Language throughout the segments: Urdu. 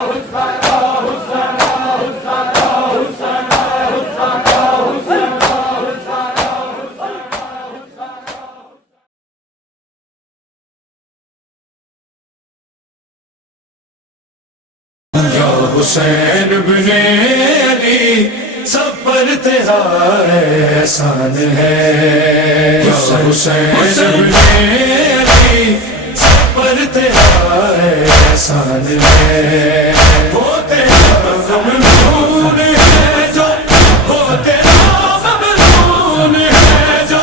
حسین بن علی سب پر تیرا احسان ہے، حسین بن علی سب پر تیرا احسان ہے، وہ تیرا ممنون ہے جو، وہ تیرا ممنون ہے جو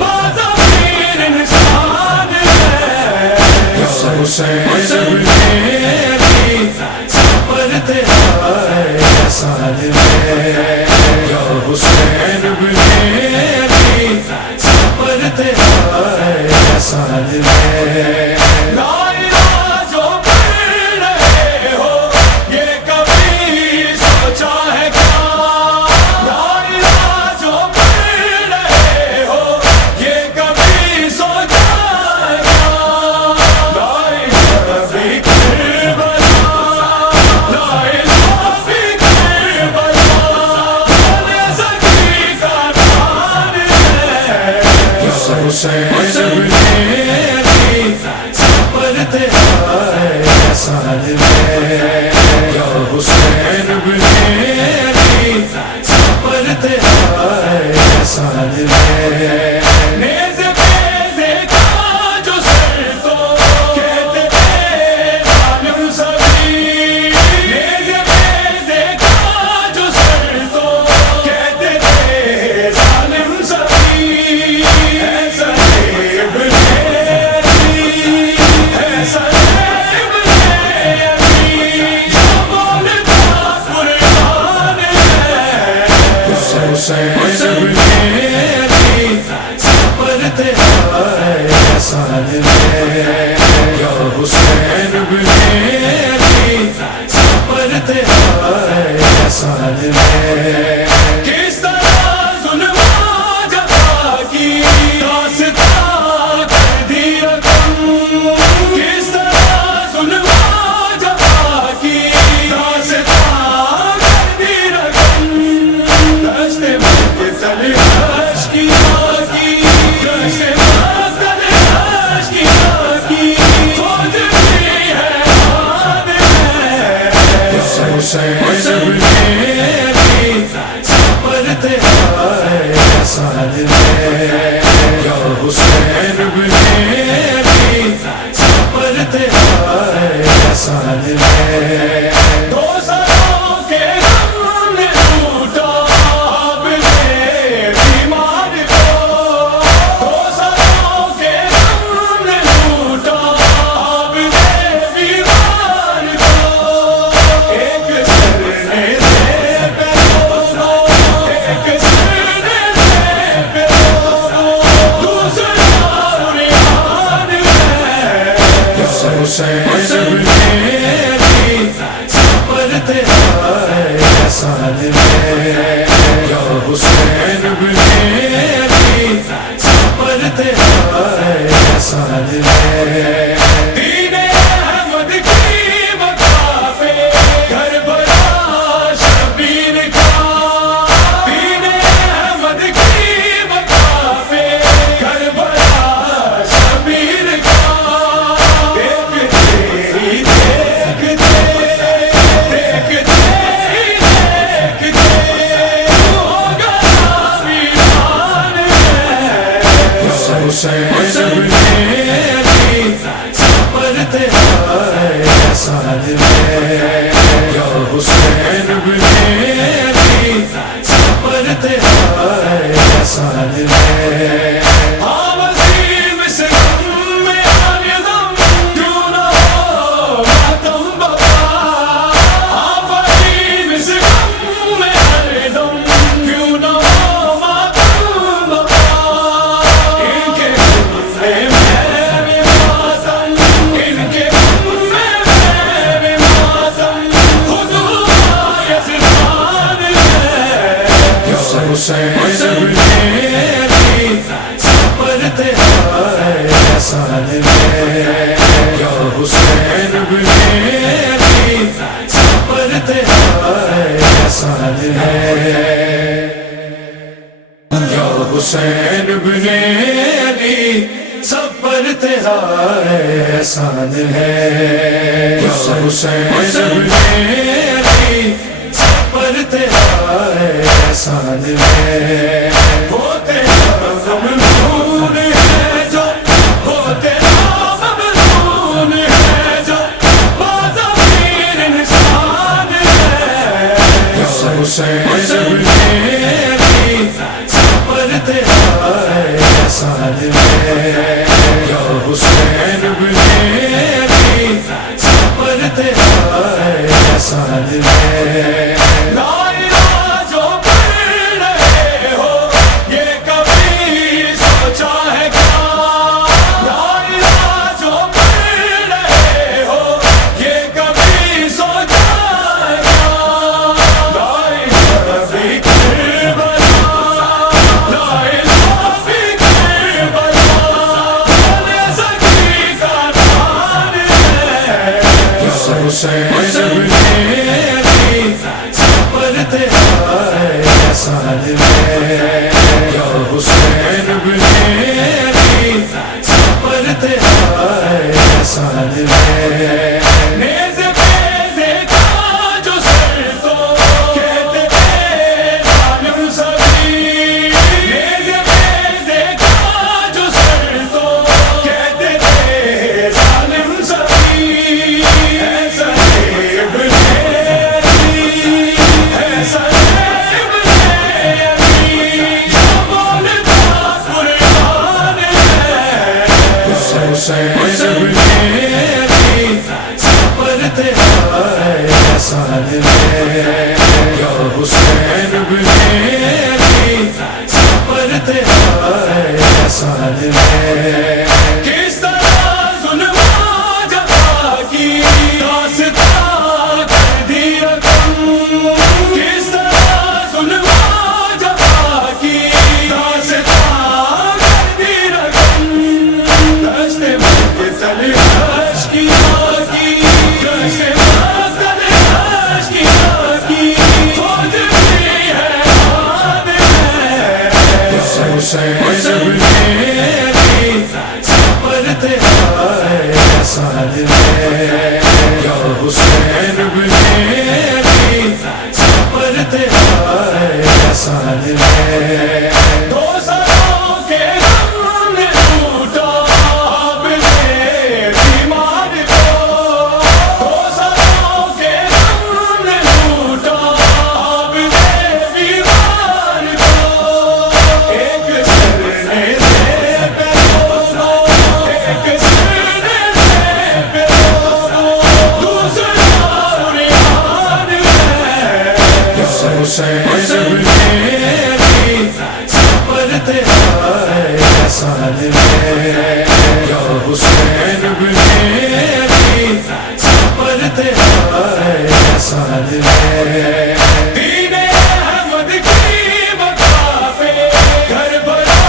بازامیر انسان ہے، حسین بن علی سب پر تیرا احسان ہے، یا حسین بن علی سب پر تیرا احسان ہے، لا الہ جو پڑھ رہے ہو یہ کبھی سوچا ہے کیا، لا الہ جو پڑھ رہے ہو یہ کبھی سوچا ہے کیا، لا الہ فی کربلا، لا الہ فی کربلا، بولے زکی کا نام ہے، حسین بن علی سب پر تیرا احسان ہے، یا حسین بن علی سب پر تیرا احسان ہے، نیز پہ دیکھا جو سر تو کہتے تھے ظالم سبھی، نیز پہ دیکھا جو سر تو کہتے تھے ظالم سبھی، ایسا ابن علی، ایسا ابن علی جو بولتا قرآن ہے، حسین بن علی سب پر تیرا احسان ہے، یا حسین بن علی سب پر تیرا احسان ہے، کس طرح ظلم جفا کی داستان کر دی رقم، کس طرح ظلم جفا کی داستان کر دی رقم، دشت مقتل اشکیا کی، دشت مقتل اشکیا کی، فوج بھی حیران ہے، حسین بن علی سب پر تیرا احسان ہے، یا حسین بن علی سب پر تیرا احسان ہے، دو سروں کے غم نے ٹوٹا آپ نے بیمار کو، دو سروں کے غم نے ٹوٹا آپ نے بیمار کو، ایک سر نے دے پہ دونوں، ایک سر نے دے پہ دونوں، دوسرا عریان ہے، حسین بن علی سب پر تیرا احسان ہے، یا حسین بن علی سب پر تیرا احسان ہے، دین احمد کی بقا پہ کربلا شبیر کا، دین احمد کی بقا پہ کربلا شبیر کا، دیکھتے ہی دیکھتے، دیکھتے ہی دیکھتے ہوگا ویران ہے، حسین بن علی سب پر تیرا احسان ہے، یا حسین بن علی سب پر تیرا احسان ہے، ہاں وسیم سے غم میں آنے غم کیوں نہ ہو ماتم بقا، ہاں وسیم سے غم میں آنے غم کیوں نہ ہو ماتم بقا، ان کے غم میں بھی ماتم، ان کے غم میں بھی ماتم، خود ہوا یزدان احسان ہے یا حسین ابن علی سب پر تیرا احسان ہے یا حسین ابن علی سب پر تیرا احسان ہے وہ تیرا ممنون ہے جو وہ تیرا ممنون ہے جو بازمیر انسان ہے یا حسین ابن علی سب پر تیرا احسان ہے یا حسین ابن علی سب پر تیرا احسان ہے لا الہ جو پڑھ رہے ہو یہ کبھی سوچا ہے کیا لا الہ جو پڑھ رہے ہو یہ کبھی سوچا ہے کیا لا الہ بھی کربلا لا الہ بھی کربلا زکی کا نام ہے یا حسین ابن علی سب پر تیرا احسان ہے یا حسین ابن علی سب پر تیرا احسان ہے نیز پہ دیکھا جو سر تو کہتے تھے ظالم سبھی نیز پہ دیکھا جو سر تو کہتے تھے ظالم سبھی ایسا ابن علی ایسا ابن علی جو بولتا قرآن ہے حسین ابن علی سب پر تیرا احسان ہے یا حسین ابن علی سب پر تیرا احسان ہے کس طرح ظلم جفا کی داستان کر دی رقم کس طرح ظلم جفا کی داستان کر دی رقم دشت مقتل اشکیا کی دشت مقتل اشکیا کی فوج بھی حیران ہے حسین ابن علی سب پر تیرا احسان ہے یا حسین ابن علی سب پر تیرا احسان ہے دو سروں کے غم نے ٹوٹا آپ نے بیمار کو دو سروں کے غم نے ٹوٹا آپ نے بیمار کو ایک سر نے دے پہ دونوں ایک سر نے دے پہ دونوں دوسرا ریحان ہے حسین ابن علی سب پر تیرا احسان ہے یا حسین ابن علی سب پر تیرا احسان ہے دین احمد کی بقا پہ کربلا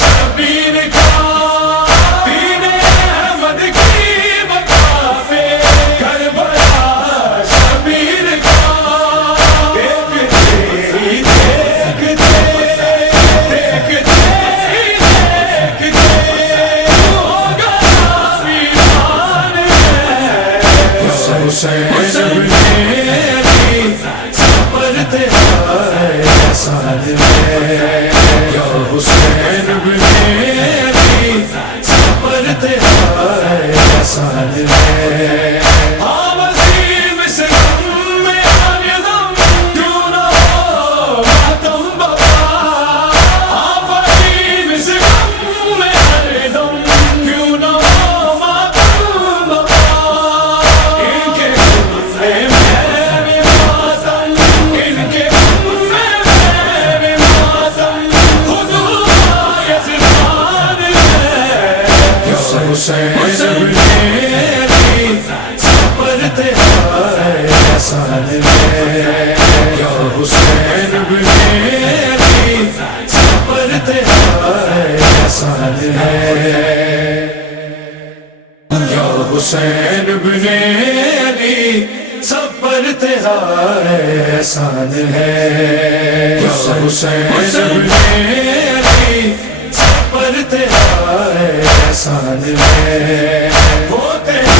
شبیر کا دین احمد کی بقا پہ کربلا شبیر کا دیکھتے ہی دیکھتے دیکھتے ہی دیکھتے ہوگا ویران ہے حسین ابن علی سب پر تیرا احسان ہے یا حسین ابن علی سب پر تیرا احسان ہے ہاں وسیم سے غم میں آنے غم کیوں نہ ہو ماتم بابا ہاں وسیم سے غم میں آنے غم کیوں نہ ہو ماتم بابا ان کے غم میں بھی ماتم ان کے غم میں بھی ماتم خود ہوا یزدان ہے حسین ابن علی سب پر تیرا احسان ہے یا حسین ابن علی سب پر تیرا احسان ہے یا حسین ابن علی سب پر صبر تیرا احسان ہے حسین میری صبر تیرا احسان ہے وہ تیرا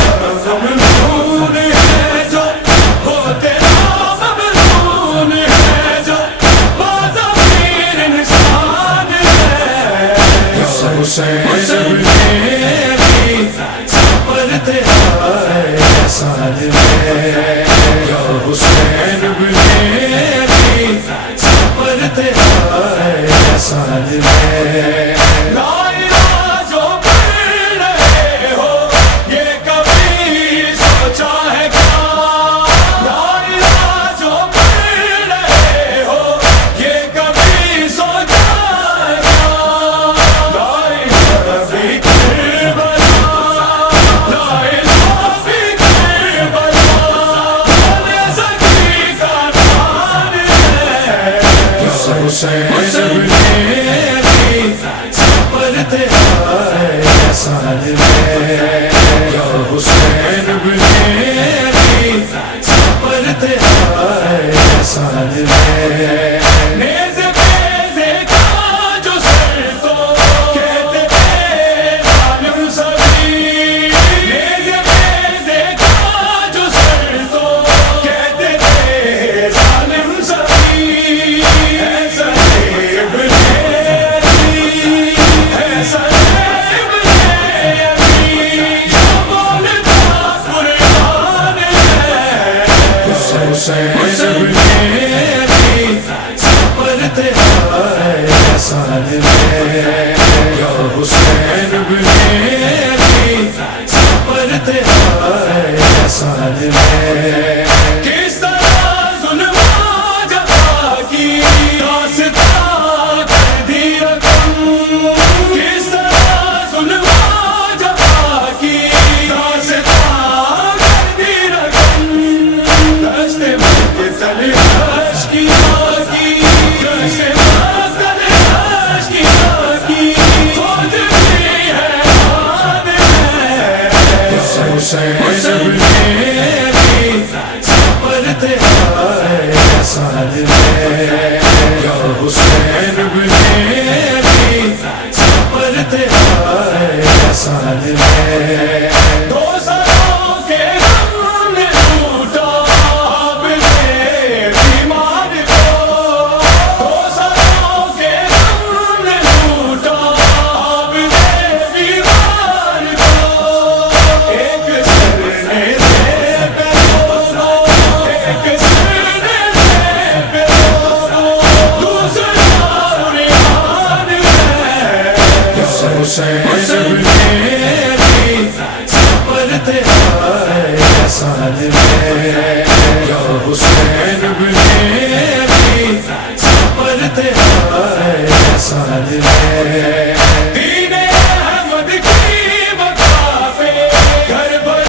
ممنون ہے جو وہ تیرا ممنون ہے جو بازامیر انسان ہے حسین میری صبر تیرا احسان ہے حسین میری صبر تیرا احسان ہے لا الہ جو پڑھ رہے ہو یہ کبھی سوچا ہے کیا لا الہ جو پڑھ رہے ہو یہ کبھی سوچا ہے کیا لا الہ بھی کربلا لا الہ بھی کربلا بولے سکی کا نام ہے حسین میری صبر تیرا احسان ہے حسین میری صبر تیرا احسان ہے نیز پہ دیکھا جو سر تو کہتے تھے ظالم سبھی نیز پہ دیکھا جو سر تو کہتے تھے ظالم سبھی ایسا ابن علی ایسا ابن علی جو بولتا قرآن ہے حسین میری صبر تیرا احسان ہے حسین میری صبر تیرا احسان ہے کس طرح ظلم جفا کی داستان کر دی رقم کس طرح ظلم جفا کی داستان کر دی رقم دشت مقتل اشکیاں کی دشت مقتل اشکیاں کی فوج بھی حیران ہے حسین میری صبر تیرا احسان ہے حسین میری صبر تیرا احسان ہے دو سالوں کے غم نے لوٹا آپ نے بیمار کو دو سالوں کے غم نے لوٹا آپ نے بیمار کو ایک سر نے دے پہ دونوں ایک سر نے دے پہ دونوں دوسرا ریحان ہے حسین میری صبر تیرا احسان ہے حسین میری صبر تیرا احسان ہے